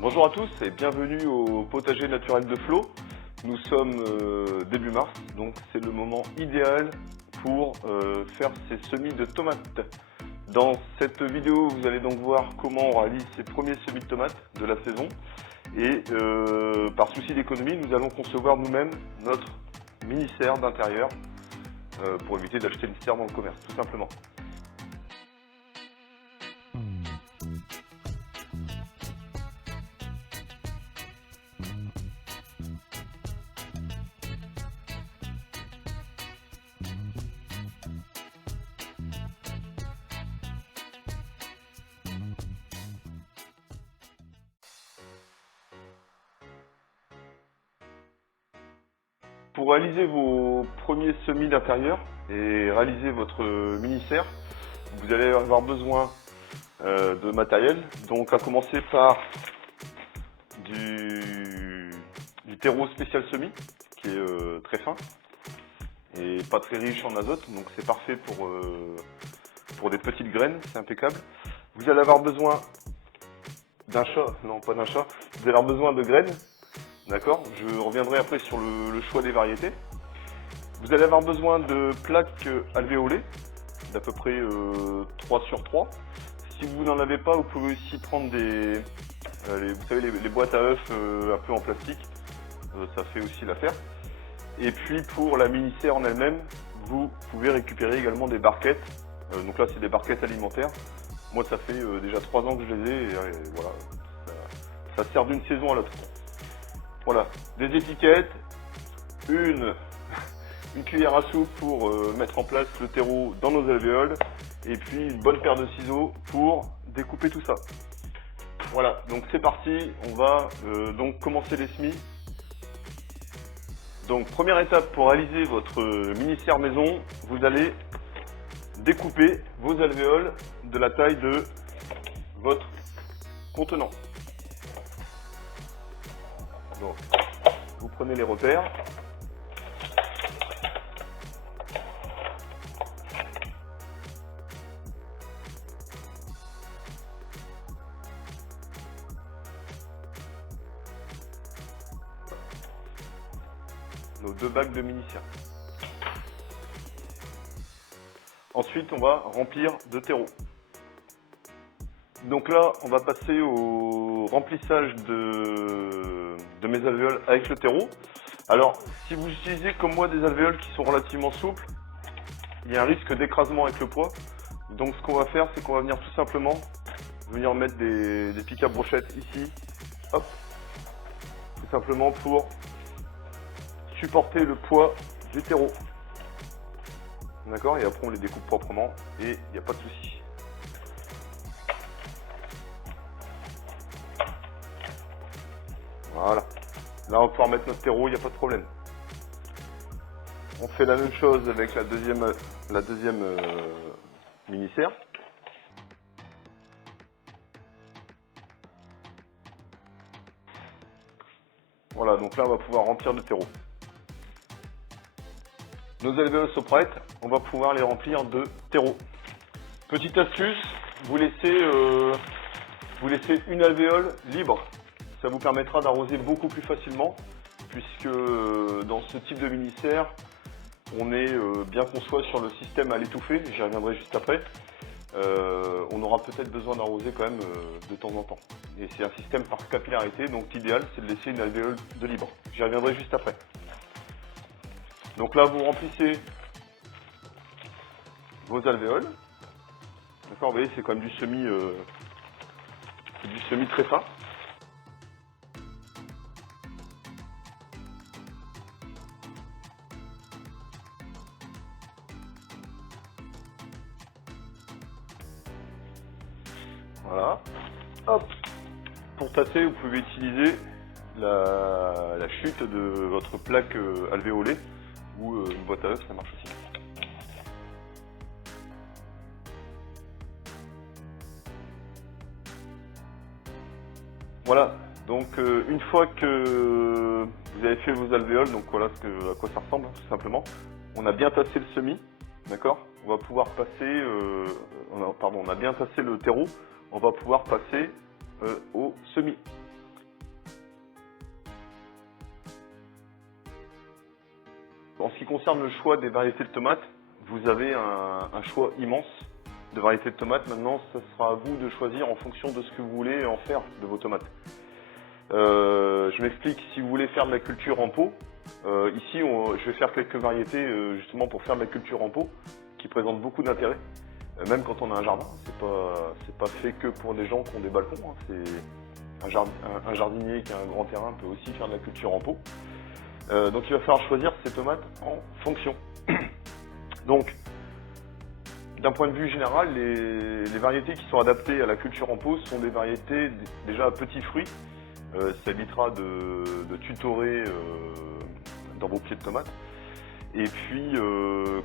Bonjour à tous et bienvenue au potager naturel de Flo. Nous sommes début mars, donc c'est le moment idéal pour faire ces semis de tomates. Dans cette vidéo, vous allez donc voir comment on réalise ces premiers semis de tomates de la saison. Et par souci d'économie, nous allons concevoir nous-mêmes notre mini-serre d'intérieur pour éviter d'acheter une serre dans le commerce, tout simplement. Pour réaliser vos premiers semis d'intérieur et réaliser votre mini-serre, vous allez avoir besoin de matériel. Donc à commencer par du terreau spécial semis qui est très fin et pas très riche en azote, donc c'est parfait pour des petites graines, c'est impeccable. Vous allez avoir besoin d'un chat, non pas d'un chat, vous allez avoir besoin de graines. D'accord, je reviendrai après sur le choix des variétés. Vous allez avoir besoin de plaques alvéolées, d'à peu près 3 sur 3. Si vous n'en avez pas, vous pouvez aussi prendre vous savez, les boîtes à œufs un peu en plastique. Ça fait aussi l'affaire. Et puis pour la mini-serre en elle-même, vous pouvez récupérer également des barquettes. Donc là, c'est des barquettes alimentaires. Moi, ça fait déjà 3 ans que je les ai et voilà, ça sert d'une saison à l'autre. Voilà, des étiquettes, une cuillère à soupe pour mettre en place le terreau dans nos alvéoles et puis une bonne paire de ciseaux pour découper tout ça. Voilà, donc c'est parti, on va donc commencer les semis. Donc première étape pour réaliser votre mini-serre maison, vous allez découper vos alvéoles de la taille de votre contenant. Donc, vous prenez les repères. Nos 2 bacs de mini-serre. Ensuite, on va remplir de terreau. Donc là, on va passer au remplissage de mes alvéoles avec le terreau. Alors, si vous utilisez comme moi des alvéoles qui sont relativement souples, il y a un risque d'écrasement avec le poids. Donc ce qu'on va faire, c'est qu'on va venir tout simplement mettre des pics à brochettes ici, hop, tout simplement pour supporter le poids du terreau. D'accord? Et après on les découpe proprement et il n'y a pas de souci. Voilà. Là on va pouvoir mettre notre terreau, il n'y a pas de problème. On fait la même chose avec la deuxième mini-serre. Voilà, donc là on va pouvoir remplir de terreau. Nos alvéoles sont prêtes, on va pouvoir les remplir de terreau. Petite astuce, vous laissez une alvéole libre. Ça vous permettra d'arroser beaucoup plus facilement, puisque dans ce type de mini-serre, on est, bien qu'on soit sur le système à l'étouffer, j'y reviendrai juste après, on aura peut-être besoin d'arroser quand même de temps en temps. Et c'est un système par capillarité, donc l'idéal c'est de laisser une alvéole de libre. J'y reviendrai juste après. Donc là, vous remplissez vos alvéoles. D'accord, vous voyez, c'est quand même du semi très fin. Voilà. Hop. Pour tâter, vous pouvez utiliser la chute de votre plaque alvéolée ou une boîte à œufs, ça marche aussi. Voilà, donc une fois que vous avez fait vos alvéoles, donc voilà à quoi ça ressemble, tout simplement. On a bien tassé le semis, d'accord? On va pouvoir passer, on a bien tassé le terreau, on va pouvoir passer au semis. concerne le choix des variétés de tomates, vous avez un choix immense de variétés de tomates. Maintenant, ce sera à vous de choisir en fonction de ce que vous voulez en faire de vos tomates. Je m'explique, si vous voulez faire de la culture en pot, ici je vais faire quelques variétés justement pour faire de la culture en pot qui présentent beaucoup d'intérêt, même quand on a un jardin. C'est pas fait que pour des gens qui ont des balcons, hein. C'est un jardinier qui a un grand terrain peut aussi faire de la culture en pot. Donc il va falloir choisir ces tomates en fonction. Donc, d'un point de vue général, les variétés qui sont adaptées à la culture en pot sont des variétés déjà à petits fruits. Ça évitera de tutorer dans vos pieds de tomates. Et puis,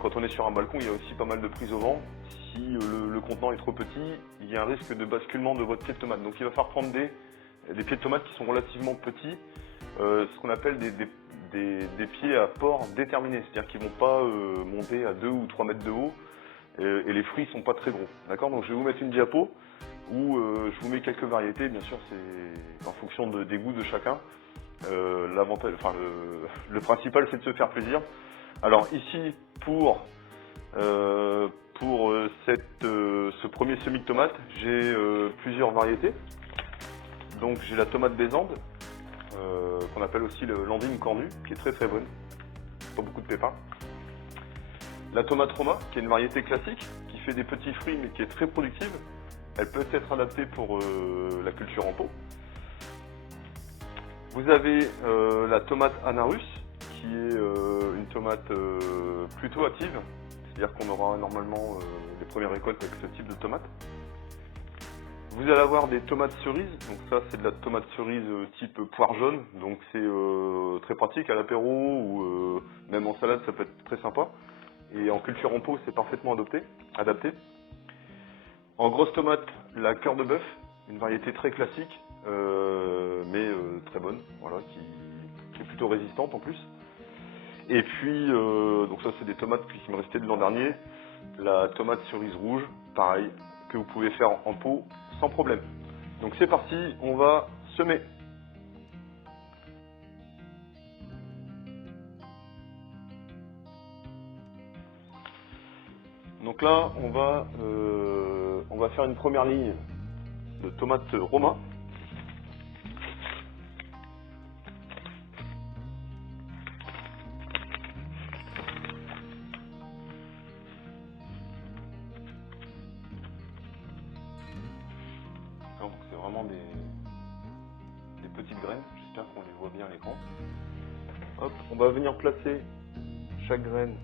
quand on est sur un balcon, il y a aussi pas mal de prise au vent. Si le contenant est trop petit, il y a un risque de basculement de votre pied de tomate. Donc il va falloir prendre des pieds de tomates qui sont relativement petits, ce qu'on appelle des pieds à port déterminé, c'est-à-dire qu'ils ne vont pas monter à 2 ou 3 mètres de haut et les fruits ne sont pas très gros. D'accord ? Donc je vais vous mettre une diapo où je vous mets quelques variétés, bien sûr c'est en fonction des goûts de chacun. Le principal c'est de se faire plaisir. Alors ici pour ce premier semis de tomates, j'ai plusieurs variétés. Donc j'ai la tomate des Andes, qu'on appelle aussi le landine cornue, qui est très très bonne, pas beaucoup de pépins. La tomate Roma, qui est une variété classique, qui fait des petits fruits mais qui est très productive. Elle peut être adaptée pour la culture en pot. Vous avez la tomate Anarus, qui est une tomate plutôt active, c'est-à-dire qu'on aura normalement les premières récoltes avec ce type de tomate. Vous allez avoir des tomates cerises, donc ça c'est de la tomate cerise type poire jaune, donc c'est très pratique à l'apéro ou même en salade, ça peut être très sympa. Et en culture en pot, c'est parfaitement adapté. En grosse tomate, la cœur de bœuf, une variété très classique, mais très bonne, voilà, qui est plutôt résistante en plus. Et puis, donc ça c'est des tomates qui me restaient de l'an dernier. La tomate cerise rouge, pareil, que vous pouvez faire en pot sans problème. Donc c'est parti, on va semer. Donc là, on va faire une première ligne de tomates Roma. Donc c'est vraiment des petites graines, j'espère qu'on les voit bien à l'écran. Hop, on va venir placer chaque graine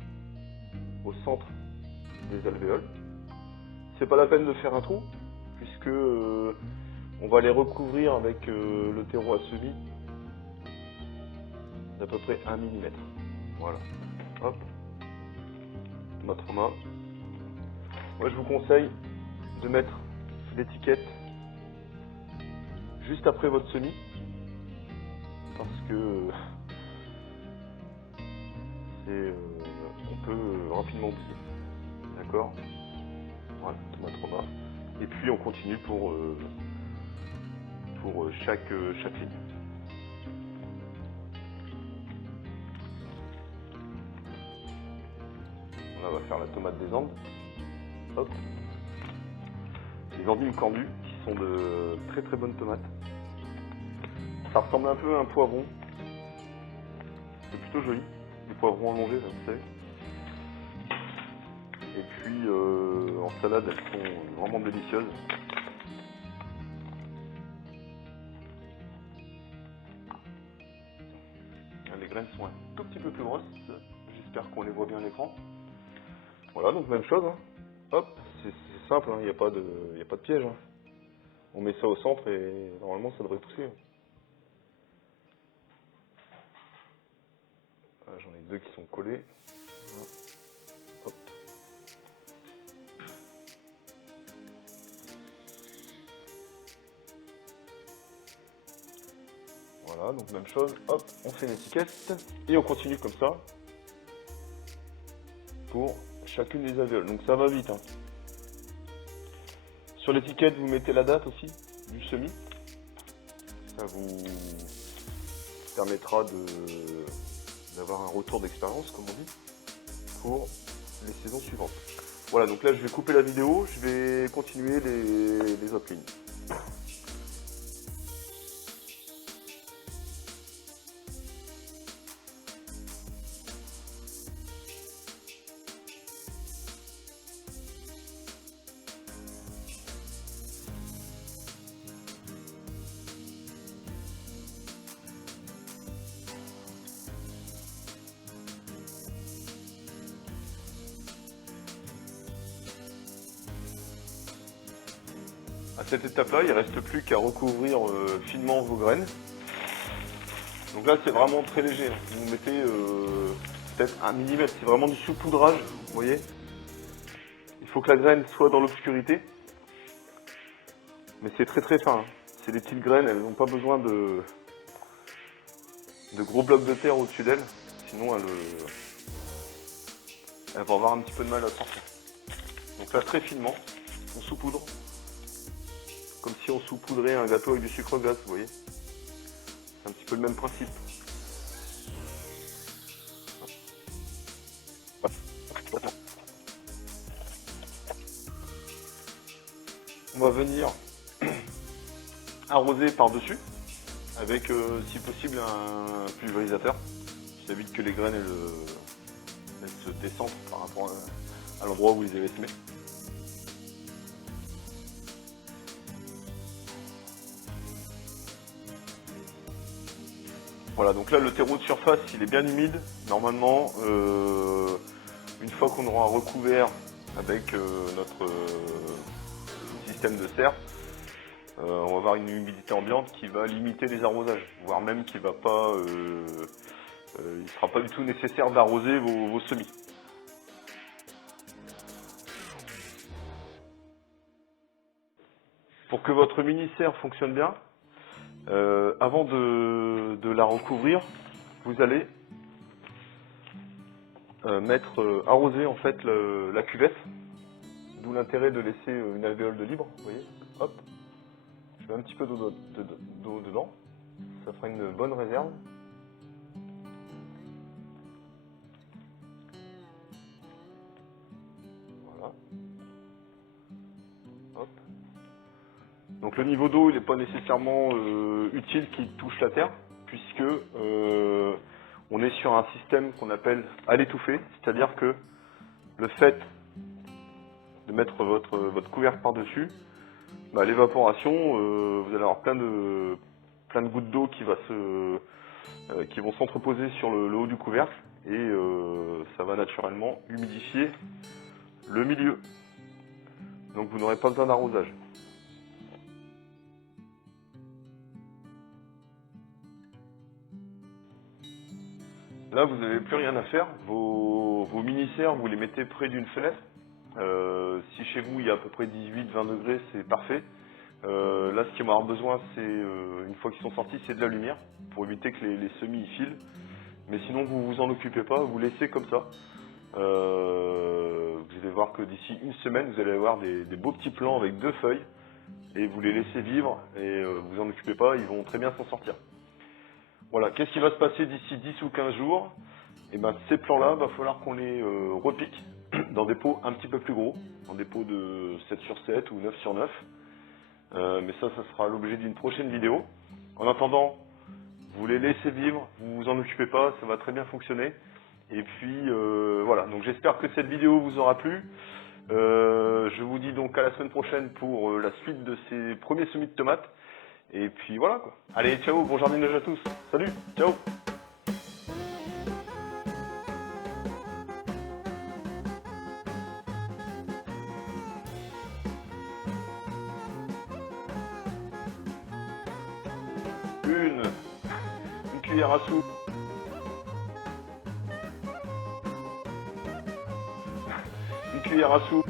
au centre des alvéoles. C'est pas la peine de faire un trou, puisque on va les recouvrir avec le terreau à semis d'à peu près 1 mm. Voilà. Hop. Tomate Roma. Moi je vous conseille de mettre l'étiquette juste après votre semis, parce que on peut rapidement oublier. D'accord ? Voilà, tomate Roma. Et puis on continue pour chaque ligne. Là, on va faire la tomate des Andes. Hop. Les andines cornues, qui sont de très très bonnes tomates. Ça ressemble un peu à un poivron. C'est plutôt joli. Les poivrons allongés, là, vous savez. Et puis en salade, elles sont vraiment délicieuses. Les graines sont un tout petit peu plus grosses. J'espère qu'on les voit bien à l'écran. Voilà, donc même chose. Hein. Hop, c'est simple, il n'y a pas de piège. Hein. On met ça au centre et normalement ça devrait pousser. J'en ai deux qui sont collés. Hop. Voilà, donc même chose, hop, on fait une étiquette et on continue comme ça pour chacune des alvéoles. Donc ça va vite. Hein. Sur l'étiquette, vous mettez la date aussi du semis. Ça vous permettra d'avoir un retour d'expérience, comme on dit. pour les saisons suivantes. Voilà, donc là je vais couper la vidéo, je vais continuer les autres lignes. À cette étape-là, il ne reste plus qu'à recouvrir finement vos graines. Donc là, c'est vraiment très léger. Vous mettez peut-être 1 mm, c'est vraiment du saupoudrage, vous voyez. Il faut que la graine soit dans l'obscurité. Mais c'est très très fin. C'est des petites graines, elles n'ont pas besoin de gros blocs de terre au-dessus d'elles. Sinon, elles vont avoir un petit peu de mal à sortir. Donc là, très finement, on saupoudre. Comme si on saupoudrait un gâteau avec du sucre glace, vous voyez. C'est un petit peu le même principe. On va venir arroser par-dessus avec, si possible, un pulvérisateur. Ça évite que les graines elles se descendent par rapport à l'endroit où vous les avez semées. Voilà, donc là le terreau de surface il est bien humide. Normalement, une fois qu'on aura recouvert avec notre système de serre, on va avoir une humidité ambiante qui va limiter les arrosages, voire même qui va pas, il ne sera pas du tout nécessaire d'arroser vos semis. Pour que votre mini-serre fonctionne bien, avant de la recouvrir, vous allez arroser en fait la cuvette, d'où l'intérêt de laisser une alvéole de libre, vous voyez, hop, je mets un petit peu d'eau dedans, ça fera une bonne réserve. Voilà. Hop. Donc le niveau d'eau il n'est pas nécessairement utile qu'il touche la terre, puisque on est sur un système qu'on appelle à l'étouffée, c'est-à-dire que le fait de mettre votre couvercle par-dessus, bah, l'évaporation, vous allez avoir plein de gouttes d'eau qui vont s'entreposer sur le haut du couvercle et ça va naturellement humidifier le milieu. Donc vous n'aurez pas besoin d'arrosage. Là, vous n'avez plus rien à faire. Vos mini-serres, vous les mettez près d'une fenêtre. Si chez vous, il y a à peu près 18-20 degrés, c'est parfait. Là, ce qu'il va y avoir besoin, c'est, une fois qu'ils sont sortis, c'est de la lumière, pour éviter que les semis filent. Mais sinon, vous vous en occupez pas, vous laissez comme ça. Vous allez voir que d'ici une semaine, vous allez avoir des beaux petits plants avec 2 feuilles. Et vous les laissez vivre, et vous en occupez pas, ils vont très bien s'en sortir. Voilà, qu'est-ce qui va se passer d'ici 10 ou 15 jours? Et ben, ces plants-là, il va falloir qu'on les repique dans des pots un petit peu plus gros, dans des pots de 7x7 ou 9x9. Mais ça sera l'objet d'une prochaine vidéo. En attendant, vous les laissez vivre, vous vous en occupez pas, ça va très bien fonctionner. Et puis voilà, donc j'espère que cette vidéo vous aura plu. Je vous dis donc à la semaine prochaine pour la suite de ces premiers semis de tomates. Et puis voilà quoi. Allez, ciao, bon jardinage à tous. Salut, ciao. Une cuillère à soupe. Une cuillère à soupe.